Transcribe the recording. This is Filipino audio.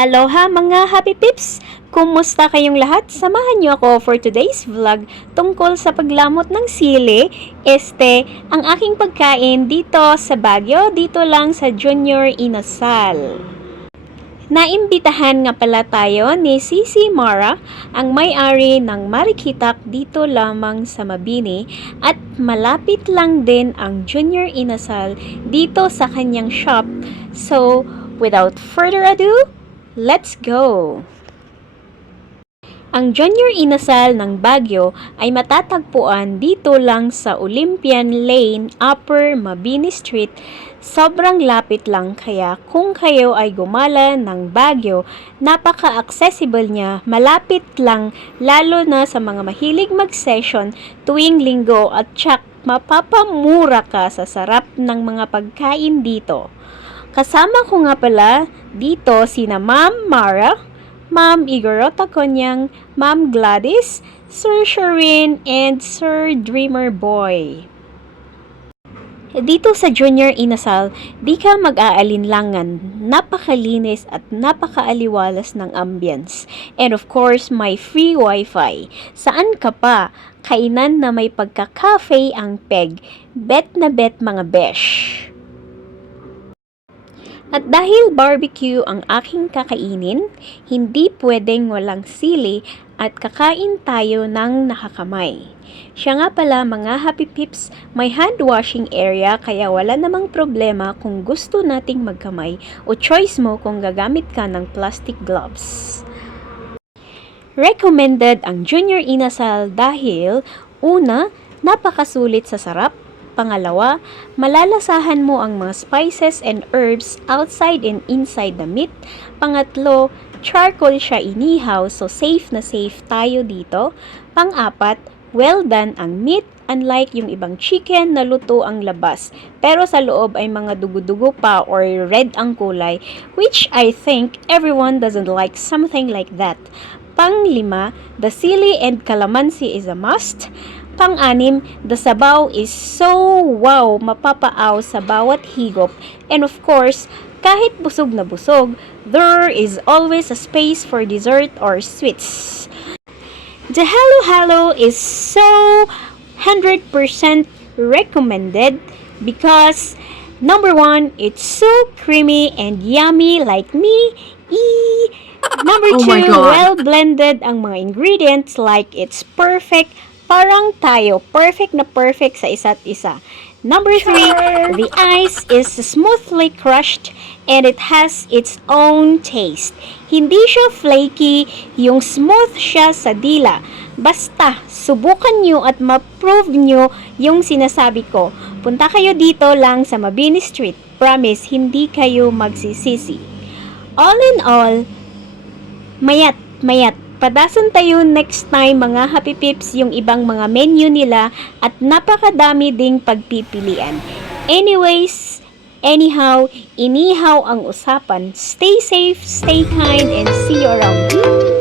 Aloha mga Happy Pips! Kumusta kayong lahat? Samahan niyo ako for today's vlog tungkol sa paglamot ng sili. Ang aking pagkain dito sa Baguio, dito lang sa Junior Inasal. Naimbitahan nga pala tayo ni Sisi Mara, ang may-ari ng Marikitak dito lamang sa Mabini, at malapit lang din ang Junior Inasal dito sa kanyang shop. So, without further ado, let's go! Ang Junior Inasal ng Baguio ay matatagpuan dito lang sa Olympian Lane, Upper Mabini Street. Sobrang lapit lang, kaya kung kayo ay gumala ng Baguio, napaka-accessible niya, malapit lang, lalo na sa mga mahilig mag-session tuwing linggo, at tsak mapapamura ka sa sarap ng mga pagkain dito. Kasama ko nga pala dito sina Ma'am Mara, Ma'am Igorota Konyang, Ma'am Gladys, Sir Sherin, and Sir Dreamer Boy. Dito sa Junior Inasal, di ka mag-aalinlangan, napakalinis at napakaaliwalas ng ambience. And of course, may free wifi. Saan ka pa? Kainan na may pagka-cafe ang peg. Bet na bet mga besh. At dahil barbecue ang aking kakainin, hindi pwedeng walang sili at kakain tayo ng nakakamay. Siya nga pala mga Happy Pips, may hand washing area, kaya wala namang problema kung gusto nating magkamay, o choice mo kung gagamit ka ng plastic gloves. Recommended ang Junior Inasal dahil una, napakasulit sa sarap. Pangalawa, malalasahan mo ang mga spices and herbs outside and inside the meat. Pangatlo, charcoal siya inihaw, so safe na safe tayo dito. Pang-apat, well done ang meat, unlike yung ibang chicken na luto ang labas, pero sa loob ay mga dugo-dugo pa or red ang kulay, which I think everyone doesn't like something like that. Pang-lima, the sili and calamansi is a must. Pang-anim, the sabaw is so wow, mapapaaw sa bawat higop. And of course, kahit busog na busog, there is always a space for dessert or sweets. The halo-halo is so 100% recommended because number one, it's so creamy and yummy like me. Number two, well blended ang mga ingredients, like it's perfect. Parang tayo, perfect na perfect sa isa't isa. Number three, the ice is smoothly crushed and it has its own taste. Hindi siya flaky, yung smooth siya sa dila. Basta, subukan nyo at ma-prove nyo yung sinasabi ko. Punta kayo dito lang sa Mabini Street. Promise, hindi kayo magsisisi. All in all, mayat, padasan tayo next time mga Happy Pips yung ibang mga menu nila, at napakadami ding pagpipilian. Anyways, anyhow, inihaw ang usapan. Stay safe, stay kind, and see you around.